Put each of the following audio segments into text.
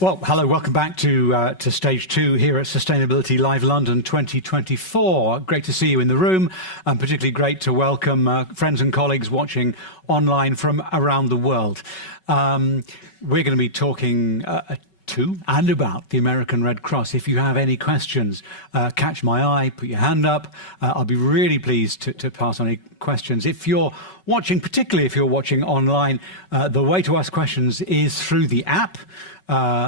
Well, hello, welcome back to stage 2 here at Sustainability Live London 2024. Great to see you in the room, and particularly great to welcome friends and colleagues watching online from around the world. We're going to be talking to and about the American Red Cross. If you have any questions, catch my eye, put your hand up. I'll be really pleased to pass on any questions. If you're watching, particularly if you're watching online, the way to ask questions is through the app.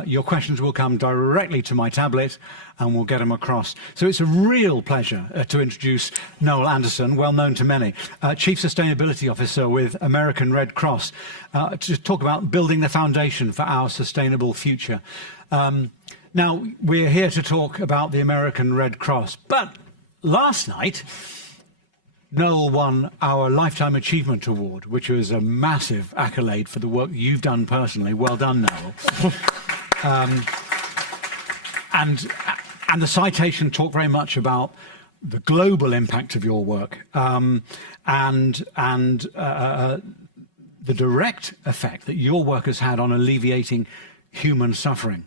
Your questions will come directly to my tablet and we'll get them across. So it's a real pleasure to introduce Noel Anderson, well known to many, Chief Sustainability Officer with American Red Cross, to talk about building the foundation for our sustainable future. Now, we're here to talk about the American Red Cross, but last night, Noel won our Lifetime Achievement Award, which was a massive accolade for the work you've done personally. Well done, Noel. And the citation talked very much about the global impact of your work and the direct effect that your work has had on alleviating human suffering,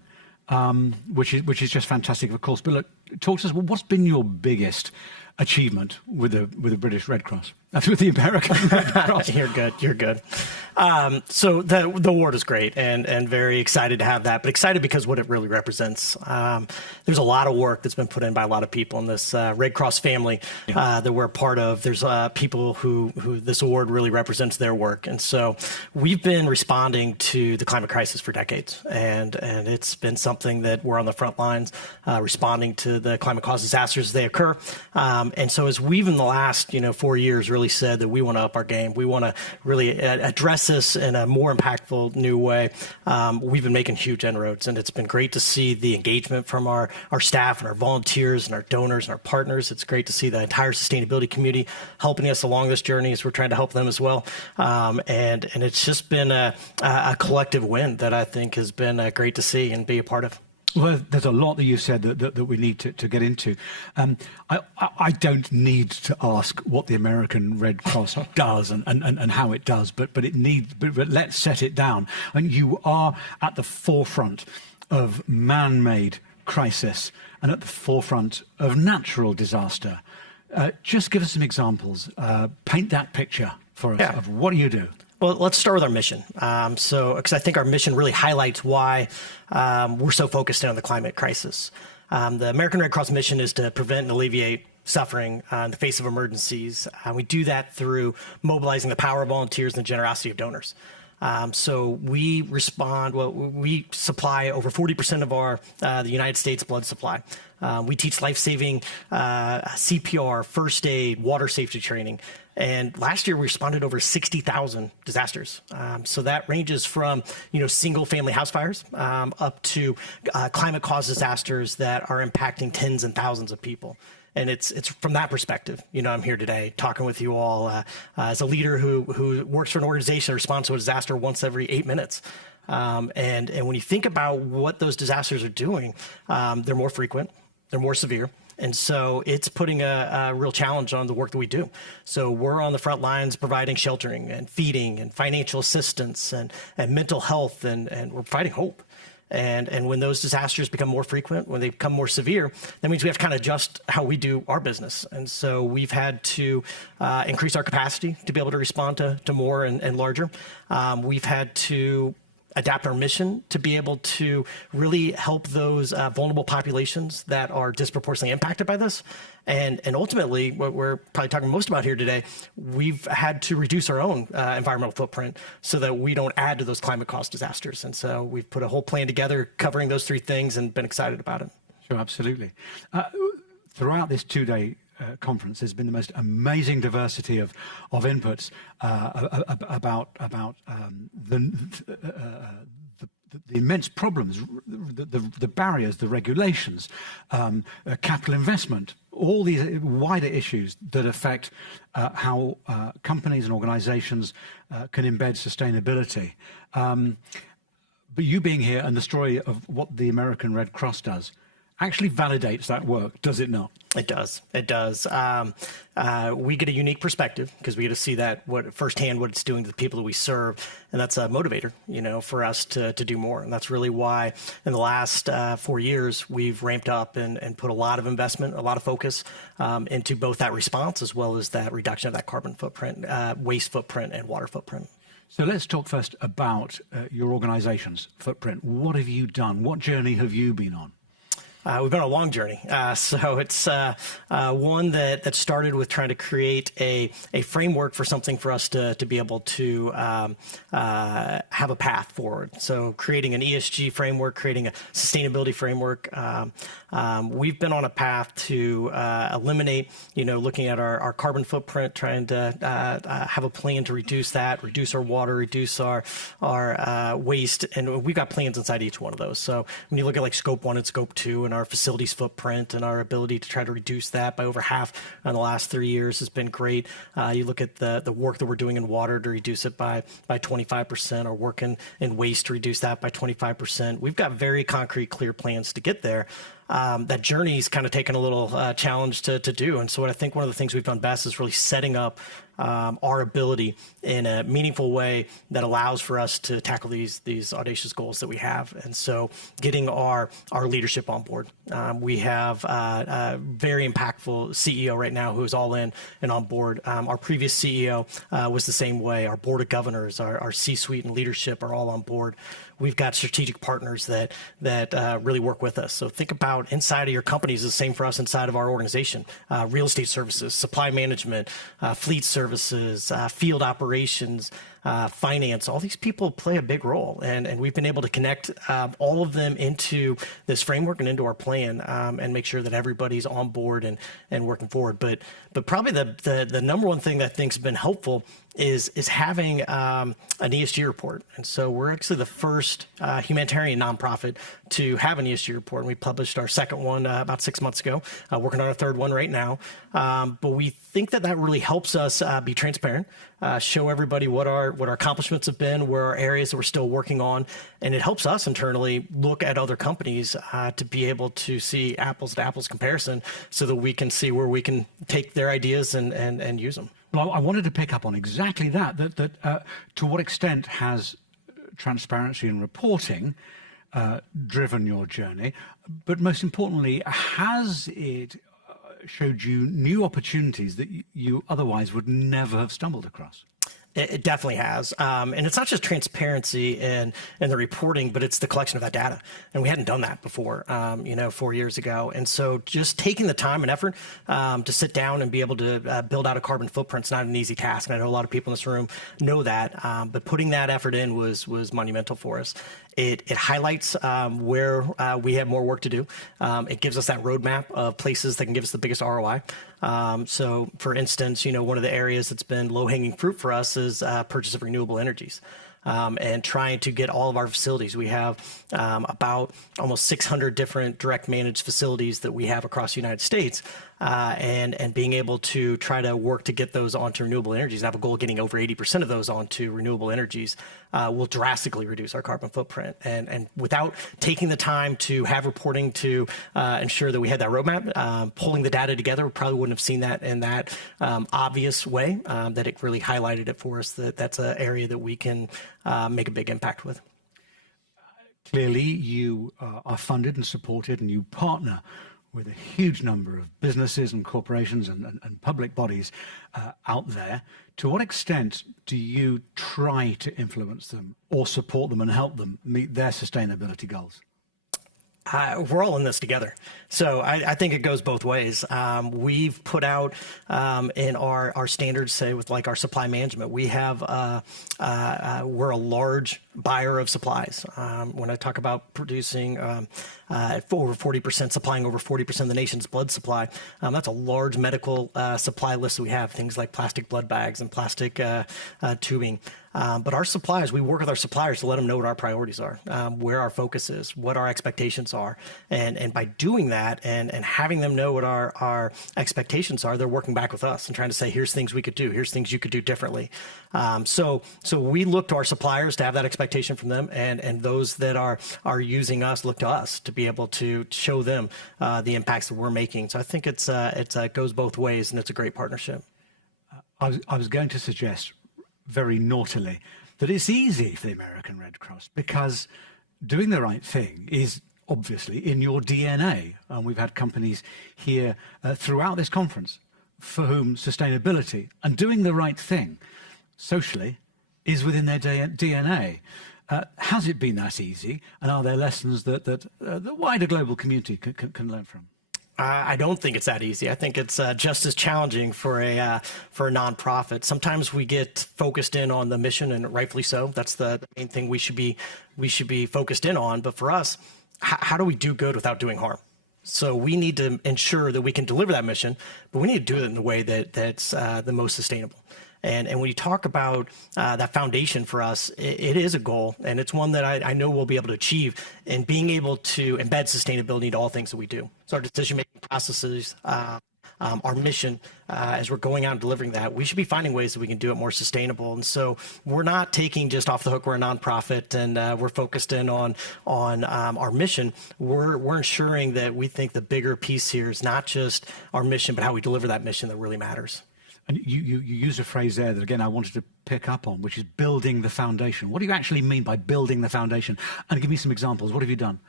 which is just fantastic, of course. But look, talk to us. Well, what's been your biggest achievement with the British Red Cross? With the American Red Cross. You're good. So the award is great and very excited to have that, but excited because what it really represents. There's a lot of work that's been put in by a lot of people in this Red Cross family that we're a part of. There's people who this award really represents their work. And so we've been responding to the climate crisis for decades. And it's been something that we're on the front lines responding to the climate caused disasters as they occur. And so as we've in the last 4 years really said that we want to up our game, we want to really address this in a more impactful new way, we've been making huge inroads, and it's been great to see the engagement from our staff and our volunteers and our donors and our partners. It's great to see the entire sustainability community helping us along this journey as we're trying to help them as well. And it's just been a collective win that I think has been great to see and be a part of. Well, there's a lot that you said that we need to get into. I don't need to ask what the American Red Cross does and how it does, but let's set it down. And you are at the forefront of man-made crisis and at the forefront of natural disaster. Just give us some examples. Paint that picture for us of what do you do? Well, let's start with our mission. Because I think our mission really highlights why we're so focused in on the climate crisis. The American Red Cross mission is to prevent and alleviate suffering in the face of emergencies. We do that through mobilizing the power of volunteers and the generosity of donors. So we respond, we supply over 40% of the United States blood supply. We teach life-saving CPR, first aid, water safety training. And last year we responded over 60,000 disasters. So that ranges from, single family house fires up to climate caused disasters that are impacting tens and thousands of people. And it's from that perspective, I'm here today talking with you all as a leader who works for an organization that responds to a disaster once every 8 minutes. And when you think about what those disasters are doing, they're more frequent, they're more severe. And so it's putting a real challenge on the work that we do. So we're on the front lines providing sheltering and feeding and financial assistance and mental health, and we're providing hope. And when those disasters become more frequent, when they become more severe, that means we have to kind of adjust how we do our business. And so we've had to increase our capacity to be able to respond to more and larger. We've had to adapt our mission to be able to really help those vulnerable populations that are disproportionately impacted by this. And ultimately, what we're probably talking most about here today, we've had to reduce our own environmental footprint so that we don't add to those climate caused disasters. And so we've put a whole plan together covering those three things and been excited about it. Sure, absolutely. Throughout this two-day conference, there's been the most amazing diversity of inputs about the immense problems, the barriers, the regulations, capital investment, all these wider issues that affect how companies and organizations can embed sustainability. But you being here and the story of what the American Red Cross does, actually validates that work, does it not? It does. It does. We get a unique perspective because we get to see that firsthand what it's doing to the people that we serve, and that's a motivator, for us to do more. And that's really why in the last 4 years we've ramped up and put a lot of investment, a lot of focus into both that response as well as that reduction of that carbon footprint, waste footprint, and water footprint. So let's talk first about your organization's footprint. What have you done? What journey have you been on? We've been on a long journey. So it's one that started with trying to create a framework for something for us to be able to have a path forward. So creating an ESG framework, creating a sustainability framework. We've been on a path to eliminate, looking at our carbon footprint, trying to have a plan to reduce that, reduce our water, reduce our waste. And we've got plans inside each one of those. So when you look at like scope 1 and scope 2 and our facilities footprint and our ability to try to reduce that by over half in the last 3 years has been great. You look at the work that we're doing in water to reduce it by 25%, or work in waste to reduce that by 25%. We've got very concrete, clear plans to get there. That journey's kind of taken a little challenge to do. And so what I think one of the things we've done best is really setting up our ability in a meaningful way that allows for us to tackle these audacious goals that we have. And so getting our leadership on board. We have a very impactful CEO right now who is all in and on board. Our previous CEO was the same way. Our board of governors, our C-suite and leadership are all on board. We've got strategic partners that really work with us. So think about inside of your companies, the same for us inside of our organization. Real estate services, supply management, fleet services, field operations, finance, all these people play a big role. And we've been able to connect all of them into this framework and into our plan and make sure that everybody's on board and working forward. But probably the number one thing that I think's been helpful is having an ESG report. And so we're actually the first humanitarian nonprofit to have an ESG report. And we published our second one about 6 months ago, working on our third one right now. But we think that really helps us be transparent, show everybody what our accomplishments have been, where our areas that we're still working on. And it helps us internally look at other companies to be able to see apples to apples comparison so that we can see where we can take their ideas and use them. Well, I wanted to pick up on exactly that to what extent has transparency and reporting driven your journey, but most importantly, has it showed you new opportunities that you otherwise would never have stumbled across? It definitely has. And it's not just transparency and the reporting, but it's the collection of that data. And we hadn't done that before, 4 years ago. And so just taking the time and effort to sit down and be able to build out a carbon footprint is not an easy task. And I know a lot of people in this room know that, but putting that effort in was monumental for us. It highlights where we have more work to do. It gives us that roadmap of places that can give us the biggest ROI. So, for instance, one of the areas that's been low-hanging fruit for us is purchase of renewable energies. And trying to get all of our facilities. We have about almost 600 different direct managed facilities that we have across the United States. And being able to try to work to get those onto renewable energies and have a goal of getting over 80% of those onto renewable energies will drastically reduce our carbon footprint. And without taking the time to have reporting to ensure that we had that roadmap, pulling the data together, we probably wouldn't have seen that in that obvious way, that it really highlighted it for us, that's an area that we can make a big impact with. Clearly, you are funded and supported, and you partner with a huge number of businesses and corporations and public bodies out there. To what extent do you try to influence them or support them and help them meet their sustainability goals? We're all in this together. So I think it goes both ways. We've put out in our standards, say with like our supply management, we have we're a large buyer of supplies. When I talk about producing over 40%, supplying over 40% of the nation's blood supply, that's a large medical supply list that we have, things like plastic blood bags and plastic tubing. But our suppliers, we work with our suppliers to let them know what our priorities are, where our focus is, what our expectations are. And by doing that and having them know what our expectations are, they're working back with us and trying to say, here's things we could do, here's things you could do differently. So we look to our suppliers to have that expectation expectation from them, and those that are using us look to us to be able to show them the impacts that we're making. So I think it goes both ways, and it's a great partnership. I was going to suggest very naughtily that it's easy for the American Red Cross because doing the right thing is obviously in your DNA. And we've had companies here throughout this conference for whom sustainability and doing the right thing socially is within their DNA. Has it been that easy? And are there lessons that the wider global community can learn from? I don't think it's that easy. I think it's just as challenging for a nonprofit. Sometimes we get focused in on the mission, and rightfully so. That's the main thing we should be focused in on. But for us, how do we do good without doing harm? So we need to ensure that we can deliver that mission, but we need to do it in the way that's the most sustainable. And when you talk about that foundation for us, it is a goal, and it's one that I know we'll be able to achieve in being able to embed sustainability into all things that we do. So our decision-making processes, our mission, as we're going out and delivering that, we should be finding ways that we can do it more sustainable. And so we're not taking just off the hook, we're a nonprofit and we're focused in on our mission. We're ensuring that we think the bigger piece here is not just our mission, but how we deliver that mission that really matters. And you used a phrase there that, again, I wanted to pick up on, which is building the foundation. What do you actually mean by building the foundation? And give me some examples. What have you done?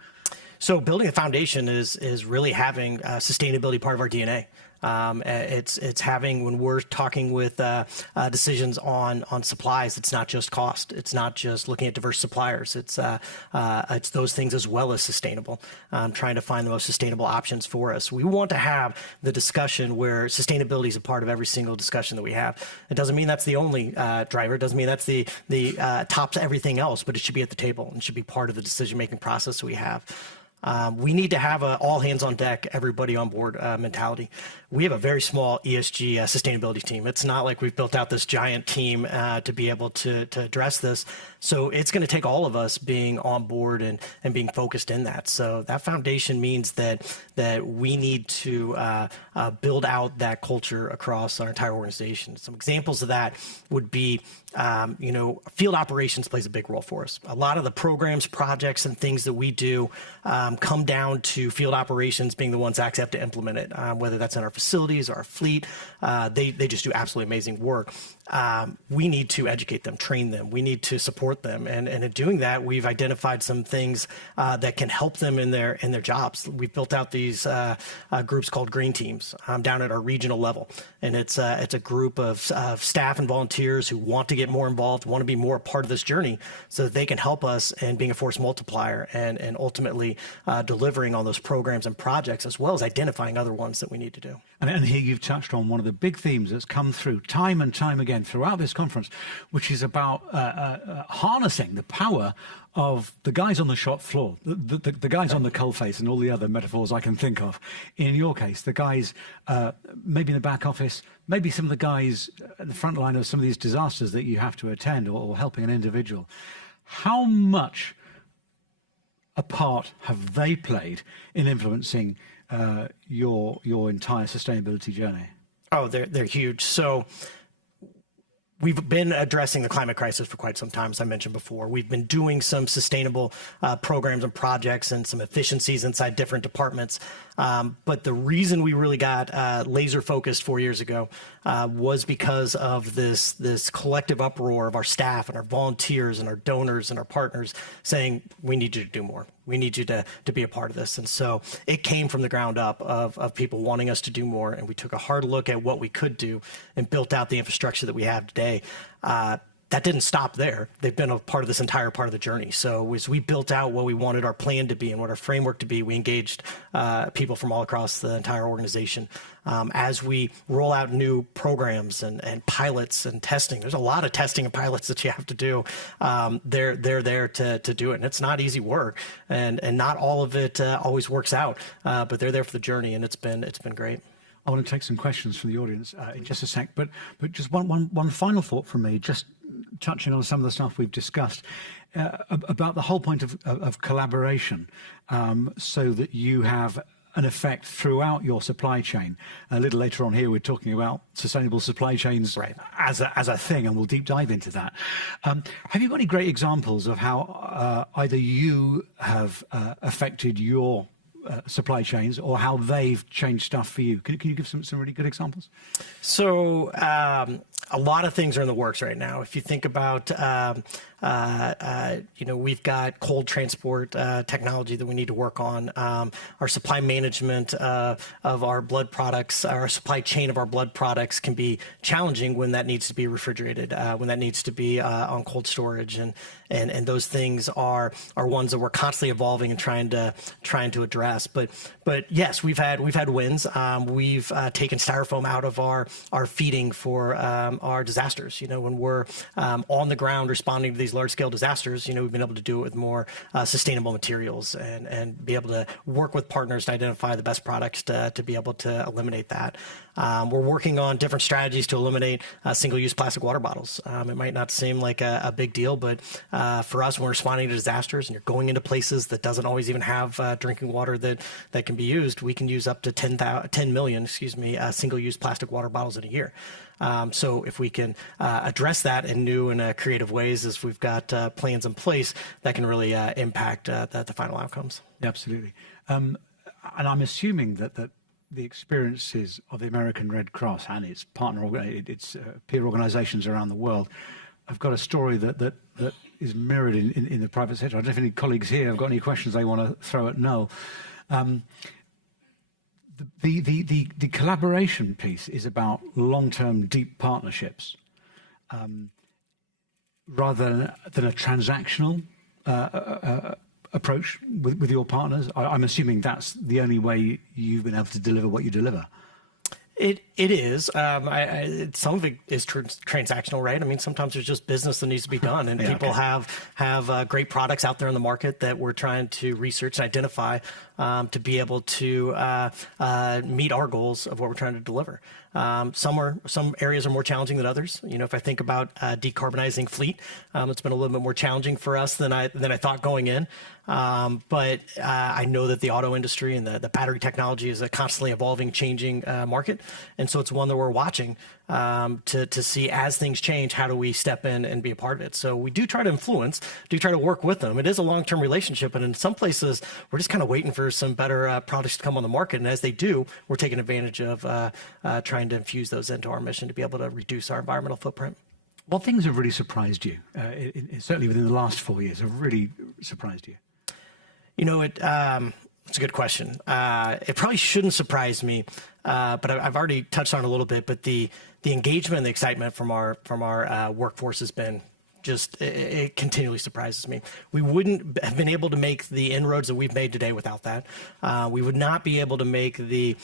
So building a foundation is really having sustainability part of our DNA. It's having, when we're talking with decisions on supplies, it's not just cost. It's not just looking at diverse suppliers. It's those things as well as sustainable, trying to find the most sustainable options for us. We want to have the discussion where sustainability is a part of every single discussion that we have. It doesn't mean that's the only driver. It doesn't mean that's the tops everything else, but it should be at the table and should be part of the decision-making process we have. We need to have a all hands on deck, everybody on board mentality. We have a very small ESG sustainability team. It's not like we've built out this giant team to be able to address this. So it's going to take all of us being on board and being focused in that. So that foundation means that we need to build out that culture across our entire organization. Some examples of that would be, field operations plays a big role for us. A lot of the programs, projects, and things that we do come down to field operations being the ones that actually have to implement it, whether that's in our facilities or our fleet. They just do absolutely amazing work. We need to educate them, train them. We need to support them. And in doing that, we've identified some things that can help them in their jobs. We've built out these groups called green teams down at our regional level. And it's a group of staff and volunteers who want to get more involved, want to be more a part of this journey so that they can help us in being a force multiplier and ultimately delivering on those programs and projects, as well as identifying other ones that we need to do. And here you've touched on one of the big themes that's come through time and time again throughout this conference, which is about harnessing the power of the guys on the shop floor, the guys on the coalface, and all the other metaphors I can think of. In your case, the guys maybe in the back office, maybe some of the guys at the front line of some of these disasters that you have to attend, or helping an individual. How much a part have they played in influencing your entire sustainability journey? Oh, they're huge. So we've been addressing the climate crisis for quite some time, as I mentioned before. We've been doing some sustainable programs and projects and some efficiencies inside different departments. But the reason we really got laser focused 4 years ago was because of this collective uproar of our staff and our volunteers and our donors and our partners saying, we need you to do more. We need you to be a part of this. And so it came from the ground up of people wanting us to do more. And we took a hard look at what we could do and built out the infrastructure that we have today. That didn't stop there. They've been a part of this entire part of the journey. So as we built out what we wanted our plan to be and what our framework to be, we engaged people from all across the entire organization. As we roll out new programs and pilots and testing, there's a lot of testing and pilots that you have to do. They're there to do it. And it's not easy work. And not all of it always works out, but they're there for the journey, and it's been great. I want to take some questions from the audience in just a sec, but just one final thought from me, just touching on some of the stuff we've discussed about the whole point of collaboration, so that you have an effect throughout your supply chain. A little later on here, we're talking about sustainable supply chains as a thing, and we'll deep dive into that. Have you got any great examples of how either you have affected your supply chains or how they've changed stuff for you? Can you give some really good examples? So a lot of things are in the works right now. If you think about, we've got cold transport technology that we need to work on. Our supply management of our blood products, our supply chain of our blood products can be challenging when that needs to be refrigerated, when that needs to be on cold storage, and those things are ones that we're constantly evolving and trying to address. But yes, we've had wins. We've taken styrofoam out of our feeding for our disasters. When we're on the ground responding to these large-scale disasters, we've been able to do it with more sustainable materials and be able to work with partners to identify the best products to be able to eliminate that. We're working on different strategies to eliminate single-use plastic water bottles. It might not seem like a big deal, but for us, when we're responding to disasters and you're going into places that doesn't always even have drinking water that can be used, we can use up to 10 million single-use plastic water bottles in a year. So if we can address that in new and creative ways, as we've got plans in place, that can really impact the final outcomes. Yeah, absolutely. And I'm assuming that the experiences of the American Red Cross and its its peer organizations around the world have got a story that is mirrored in the private sector. I don't know if any colleagues here have got any questions they want to throw at Noel. The collaboration piece is about long-term, deep partnerships, rather than a transactional approach with your partners. I'm assuming that's the only way you've been able to deliver what you deliver. It is. Some of it is transactional, right? I mean, sometimes there's just business that needs to be done, and people have great products out there in the market that we're trying to research and identify to be able to meet our goals of what we're trying to deliver. Some areas are more challenging than others. If I think about decarbonizing fleet, it's been a little bit more challenging for us than I thought going in. But I know that the auto industry and the battery technology is a constantly evolving, changing market. And so it's one that we're watching to see as things change, how do we step in and be a part of it? So we do try to influence, do try to work with them. It is a long-term relationship. And in some places, we're just kind of waiting for some better products to come on the market. And as they do, we're taking advantage of trying to infuse those into our mission to be able to reduce our environmental footprint. What things have really surprised you, certainly within the last 4 years, have really surprised you? It's a good question. It probably shouldn't surprise me, but I've already touched on it a little bit. But the engagement and the excitement from our workforce has been just, it continually surprises me. We wouldn't have been able to make the inroads that we've made today without that. We would not be able to make the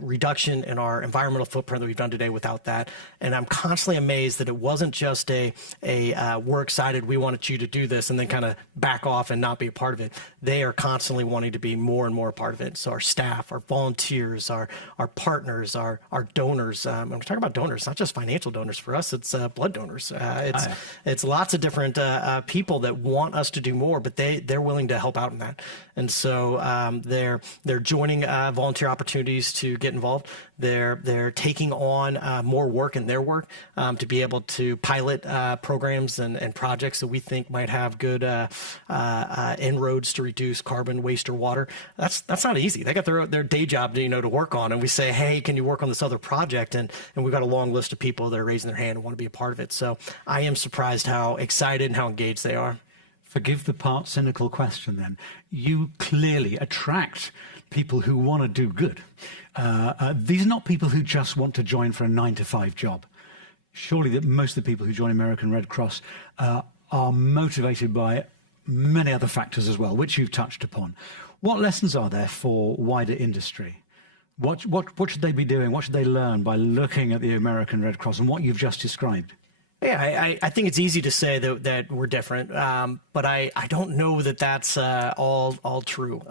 reduction in our environmental footprint that we've done today without that. And I'm constantly amazed that it wasn't just we're excited, we wanted you to do this, and then kind of back off and not be a part of it. They are constantly wanting to be more and more a part of it. So our staff, our volunteers, our partners, our donors. When we're talking about donors, not just financial donors. For us, it's blood donors. It's lots of different people that want us to do more, but they're willing to help out in that. And so they're joining volunteer opportunities to get involved. They're taking on more work in their work to be able to pilot programs and projects that we think might have good inroads to reduce carbon, waste, or water. That's not easy. They got their day job to work on, and we say, hey, can you work on this other project? And we've got a long list of people that are raising their hand and want to be a part of it. So I am surprised how excited and how engaged they are. Forgive the part cynical question then. You clearly attract people who want to do good. These are not people who just want to join for a 9-to-5 job. Surely that most of the people who join American Red Cross are motivated by many other factors as well, which you've touched upon. What lessons are there for wider industry? What should they be doing? What should they learn by looking at the American Red Cross and what you've just described? Yeah, I think it's easy to say that we're different, but I don't know that that's all true.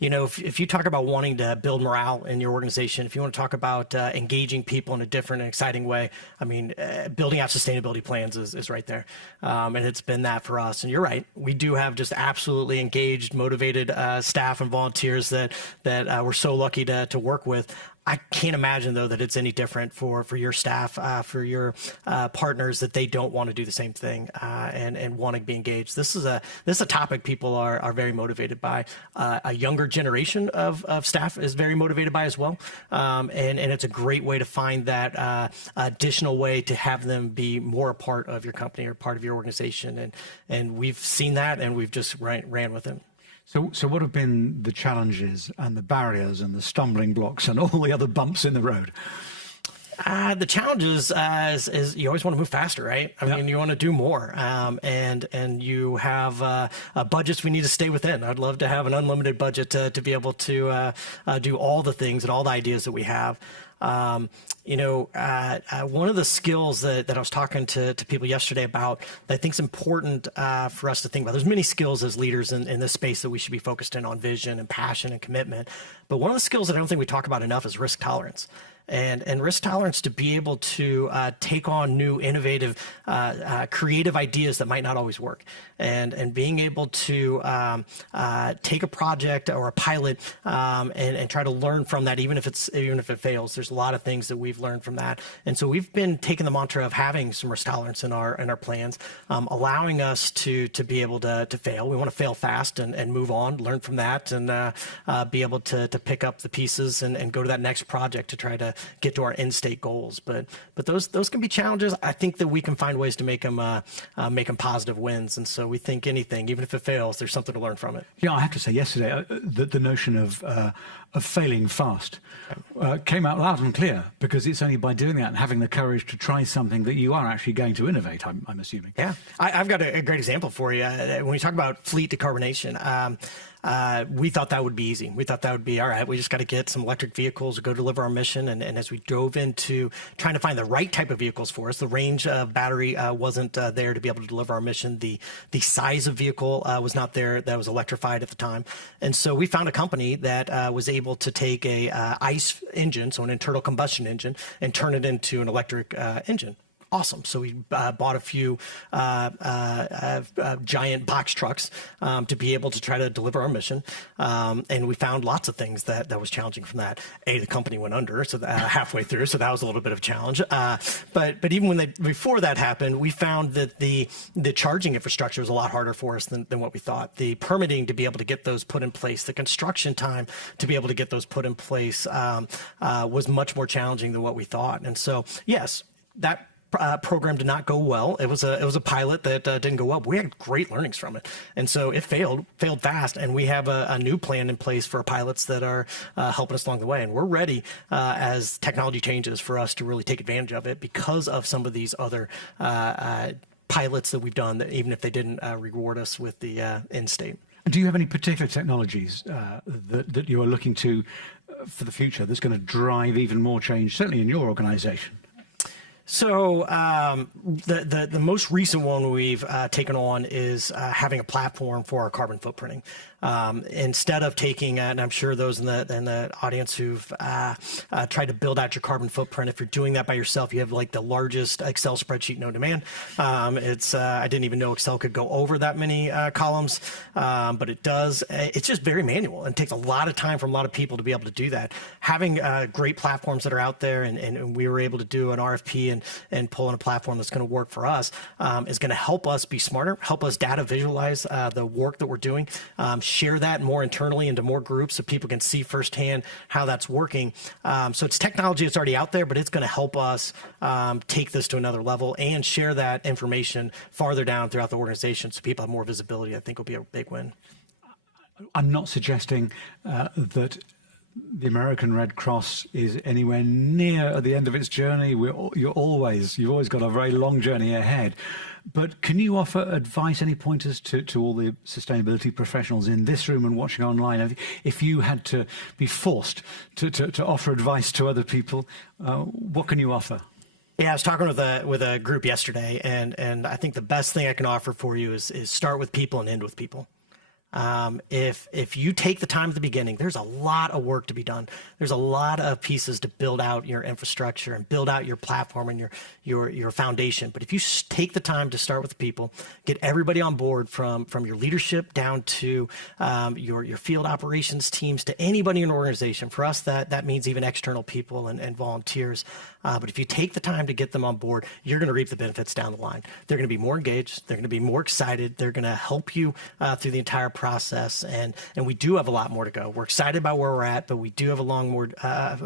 If you talk about wanting to build morale in your organization, if you want to talk about engaging people in a different and exciting way, I mean, building out sustainability plans is right there, and it's been that for us. And you're right, we do have just absolutely engaged, motivated staff and volunteers that we're so lucky to work with. I can't imagine, though, that it's any different for your staff, for your partners, that they don't want to do the same thing and want to be engaged. This is a topic people are very motivated by. A younger generation of staff is very motivated by as well, and it's a great way to find that additional way to have them be more a part of your company or part of your organization. And we've seen that, and we've just ran with it. So what have been the challenges and the barriers and the stumbling blocks and all the other bumps in the road? The challenges is you always want to move faster, right? I mean, you want to do more, and you have budgets we need to stay within. I'd love to have an unlimited budget to be able to do all the things and all the ideas that we have. One of the skills that I was talking to people yesterday about that I think is important for us to think about. There's many skills as leaders in this space that we should be focused in on: vision and passion and commitment. But one of the skills that I don't think we talk about enough is risk tolerance. And risk tolerance to be able to take on new, innovative, creative ideas that might not always work, and being able to take a project or a pilot and try to learn from that, even if it fails. There's a lot of things that we've learned from that, and so we've been taking the mantra of having some risk tolerance in our plans, allowing us to be able to fail. We want to fail fast and move on, learn from that, and be able to pick up the pieces and go to that next project to try to get to our end state goals. But those can be challenges. I think that we can find ways to make them positive wins. And so we think anything, even if it fails, there's something to learn from it. Yeah, I have to say, yesterday, the notion of failing fast came out loud and clear, because it's only by doing that and having the courage to try something that you are actually going to innovate, I'm assuming. Yeah, I've got a great example for you. When we talk about fleet decarbonization, we thought that would be easy. We thought that would be, all right, we just got to get some electric vehicles to go deliver our mission. And as we dove into trying to find the right type of vehicles for us, the range of battery wasn't there to be able to deliver our mission. The size of vehicle was not there that was electrified at the time. And so we found a company that was able to take a ICE engine, so an internal combustion engine, and turn it into an electric engine. Awesome. So we bought a few giant box trucks to be able to try to deliver our mission. And we found lots of things that was challenging from that. The company went under halfway through, so that was a little bit of a challenge. But even before that happened, we found that the charging infrastructure was a lot harder for us than what we thought. The permitting to be able to get those put in place, the construction time to be able to get those put in place was much more challenging than what we thought. And so, yes, that program did not go well. It was a pilot that didn't go well, but we had great learnings from it. And so it failed fast. And we have a new plan in place for our pilots that are helping us along the way. And we're ready as technology changes for us to really take advantage of it, because of some of these other pilots that we've done, that even if they didn't reward us with the end state. Do you have any particular technologies that you are looking to for the future that's going to drive even more change, certainly in your organization? So the most recent one we've taken on is having a platform for our carbon footprinting. Instead of taking, and I'm sure those in the audience who've tried to build out your carbon footprint, if you're doing that by yourself, you have like the largest Excel spreadsheet known to man. I didn't even know Excel could go over that many columns, but it does. It's just very manual, and takes a lot of time from a lot of people to be able to do that. Having great platforms that are out there, and we were able to do an RFP and pull in a platform that's going to work for us, is going to help us be smarter, help us data visualize the work that we're doing, share that more internally into more groups so people can see firsthand how that's working. So it's technology that's already out there, but it's going to help us take this to another level and share that information farther down throughout the organization so people have more visibility. I think will be a big win. I'm not suggesting that the American Red Cross is anywhere near at the end of its journey. You've always got a very long journey ahead. But can you offer advice, any pointers to all the sustainability professionals in this room and watching online? If you had to be forced to offer advice to other people, what can you offer? Yeah, I was talking with a group yesterday, and I think the best thing I can offer for you is start with people and end with people. If you take the time at the beginning, there's a lot of work to be done. There's a lot of pieces to build out your infrastructure and build out your platform and your foundation. But if you take the time to start with the people, get everybody on board from your leadership down to your field operations teams to anybody in an organization. For us, that means even external people and volunteers. But if you take the time to get them on board, you're going to reap the benefits down the line. They're going to be more engaged. They're going to be more excited. They're going to help you through the entire process. And we do have a lot more to go. We're excited about where we're at, but we do have a long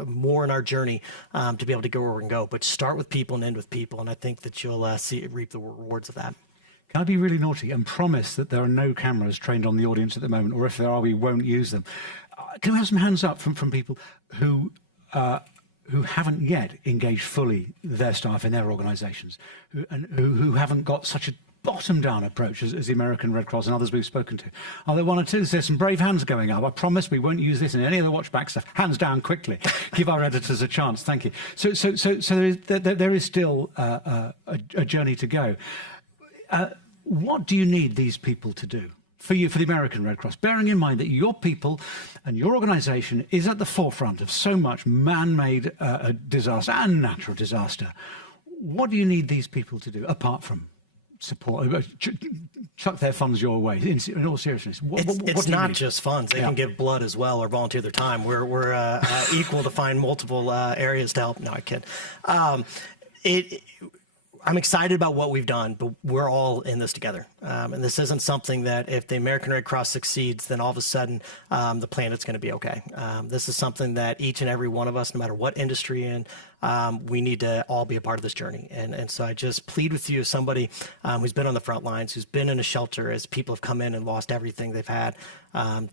more in our journey to be able to go where we can go. But start with people and end with people. And I think that you'll reap the rewards of that. Can I be really naughty and promise that there are no cameras trained on the audience at the moment, or if there are, we won't use them? Can we have some hands up from people who haven't yet engaged fully their staff in their organisations, who haven't got such a bottom-down approach as the American Red Cross and others we've spoken to? Are there one or two? There's some brave hands going up. I promise we won't use this in any of the watchback stuff. Hands down quickly. Give our editors a chance. Thank you. So there is still a journey to go. What do you need these people to do for you, for the American Red Cross, bearing in mind that your people and your organisation is at the forefront of so much man-made disaster and natural disaster? What do you need these people to do apart from support? Chuck their funds your way. In all seriousness, it's not just funds. They can give blood as well or volunteer their time. We're equal to find multiple areas to help. No, I kid. I'm excited about what we've done, but we're all in this together. And this isn't something that if the American Red Cross succeeds, then all of a sudden the planet's going to be okay. This is something that each and every one of us, no matter what industry in, we need to all be a part of this journey. And so I just plead with you as somebody who's been on the front lines, who's been in a shelter as people have come in and lost everything they've had,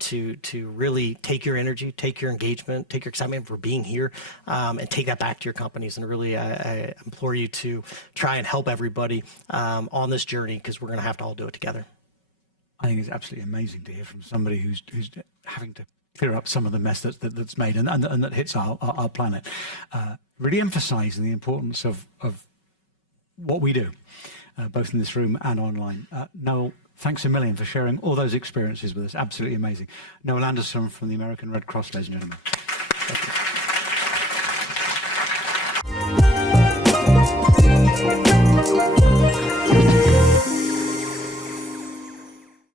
to really take your energy, take your engagement, take your excitement for being here, and take that back to your companies. And really, I implore you to try and help everybody on this journey, because we're going to have to all do it together. I think it's absolutely amazing to hear from somebody who's having to clear up some of the mess that's made and that hits our planet. Really emphasising the importance of what we do, both in this room and online. Noel, thanks a million for sharing all those experiences with us. Absolutely amazing. Noel Anderson from the American Red Cross, ladies and gentlemen. Thank you.